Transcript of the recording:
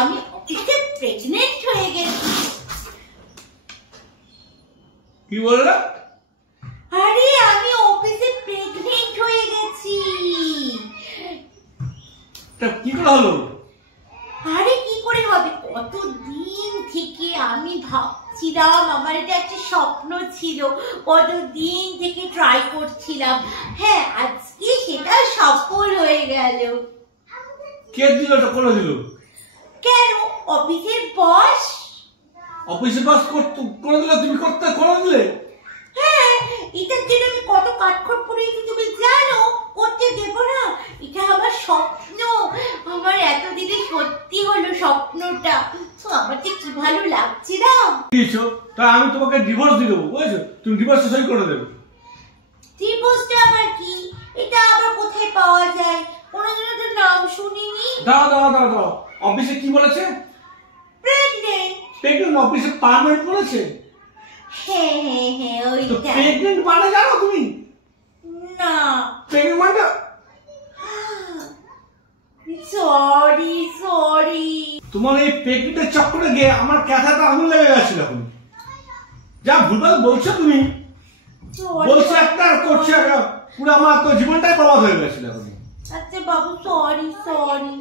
আমি অফিসে প্রেগনেন্ট হয়ে গেছি। কি বললা? আরে আমি অফিসে প্রেগনেন্ট হয়ে গেছি। তা কি করে হলো? আরে কি করে হবে, কতদিন থেকে আমি ভাবছিলাম, আমার এটা একটা স্বপ্ন ছিল, কতদিন থেকে ট্রাই করছিলাম। হ্যাঁ, আজকে সেটা সফল হয়ে গেল। কে দিল এটা, করে দিল? কেন, অফিসের বস। অফিসে বাস করতে করে দিলে, তুমি করতে করে দিলে? হ্যাঁ, এটার জন্য আমি কত কাঠখড় পুড়িয়েছি তুমি জানো, করতে দেবো না। এটা আমার স্বপ্ন, আমার এতদিনে সত্যি হলো স্বপ্নটা। তো আমার যে কি ভালো লাগছে না। দিয়েছো, তা আমি তোমাকে ডিভোর্স দিয়ে দেবো, বুঝেছো? তুমি ডিভোর্সে সই করে দেবে। ডিভোর্সটা আবার কি? এটা আবার কোথায় পাওয়া যায়? কোনোদিনও তো নাম শুনিনি। দাও দাও দাও দাও। অফিসে কি বলেছে? প্রেগনেন্ট। প্রেগনেন্ট অফিসে পার্মানেন্ট বলেছে? হ্যাঁ হ্যাঁ হ্যাঁ, তো ওইটা। প্রেগনেন্ট মানে জানো তুমি? না, প্রেগনেন্ট মানে সরি সরি। তোমার এই প্রেগনেন্টের চক্করে গিয়ে আমার ক্যাথাটা আঙুল লেগে গেছিল। এখন যা ভুলভাল বলছো তুমি, বলছো একটা আর করছো একটা, পুরো আমার তো জীবনটাই বরবাদ হয়ে গেছিল এখন। আচ্ছা বাবু, সরি সরি।